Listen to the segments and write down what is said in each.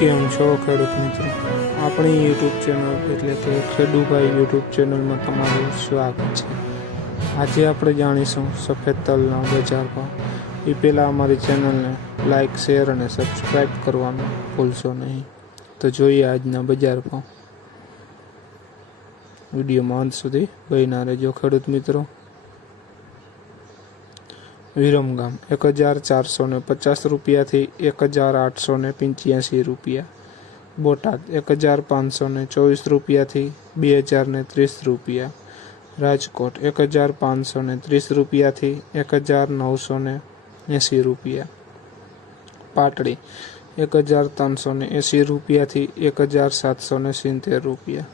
કેમ છો ખેડૂત મિત્રો? આપણી યુટ્યુબ ચેનલ એટલે કે ખેડૂભાઈ યુટ્યુબ ચેનલમાં તમારું સ્વાગત છે. આજે આપણે જાણીશું સફેદ તલના બજાર ભાવ. એ પહેલાં અમારી ચેનલને લાઇક, શેર અને સબસ્ક્રાઈબ કરવાનું ભૂલશો નહીં. તો જોઈએ આજના બજાર ભાવ. વિડીયોમાં અંત સુધી બન્યા રહેજો ખેડૂત મિત્રો. વિરમગામ 1450 રૂપિયાથી 1885 રૂપિયા. બોટાદ 1524 રૂપિયાથી 2030 રૂપિયા. રાજકોટ 1530 રૂપિયાથી 1980 રૂપિયા. પાટડી 1380 રૂપિયાથી 1770 રૂપિયા.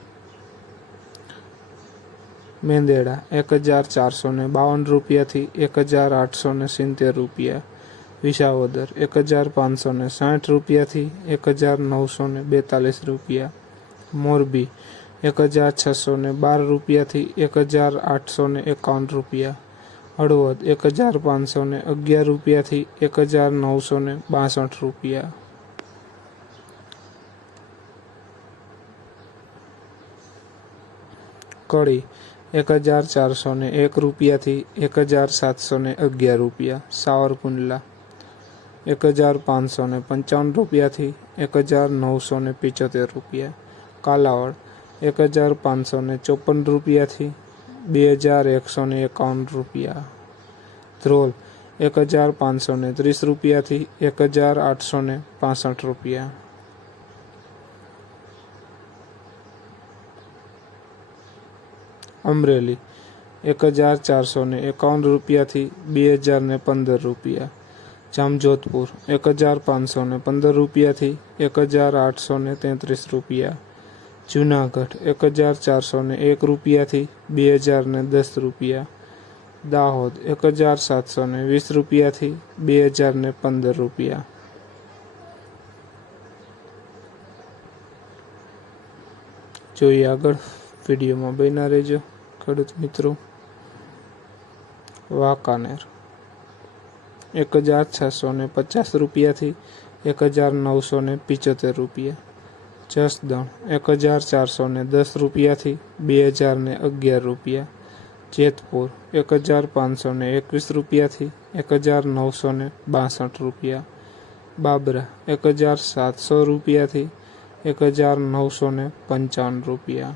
મેંદેડા 1452 રૂપિયાથી 1870 રૂપિયા. વિસાવદર 1560 રૂપિયાથી 1942 રૂપિયા. મોરબી 1612 રૂપિયાથી 1851 રૂપિયા. હળવદ 1511 રૂપિયાથી 1962 રૂપિયા. કડી 1401 રૂપિયાથી 1711 રૂપિયા. સાવરકુંડલા 1555 રૂપિયાથી 1975 રૂપિયા. કાલાવડ 1554 રૂપિયાથી 2151 રૂપિયા. ધ્રોલ 1530 રૂપિયાથી 1865 રૂપિયા. અમરેલી 1451 રૂપિયાથી 2015 રૂપિયા. જામજોધપુર 1515 રૂપિયાથી 1833 રૂપિયા. જૂનાગઢ 1401 રૂપિયાથી 2010 રૂપિયા. દાહોદ 1720 રૂપિયાથી 2015 રૂપિયા. જોઈએ આગળ, વિડીયોમાં બન્યા રહેજો ખેડૂત મિત્રો. વાંકાનેર 1650 રૂપિયાથી 1975 રૂપિયા. જસદણ 1410 રૂપિયાથી 2011 રૂપિયા. જેતપુર 1521 રૂપિયાથી 1962 રૂપિયા. બાબરા 1700 રૂપિયાથી 1955 રૂપિયા.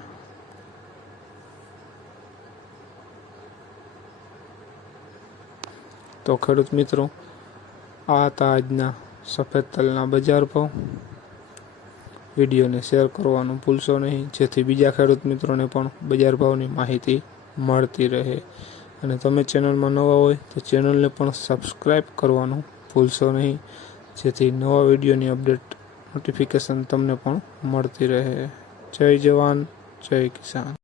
તો ખેડૂત મિત્રો, આ હતા આજના સફેદ તલના બજાર ભાવ. વિડીયોને શેર કરવાનું ભૂલશો નહીં, જેથી બીજા ખેડૂત મિત્રોને પણ બજાર ભાવની માહિતી મળતી રહે. અને તમે ચેનલમાં નવા હોય તો ચેનલને પણ સબસ્ક્રાઈબ કરવાનું ભૂલશો નહીં, જેથી નવા વિડીયોની અપડેટ નોટિફિકેશન તમને પણ મળતી રહે. જય જવાન, જય કિસાન.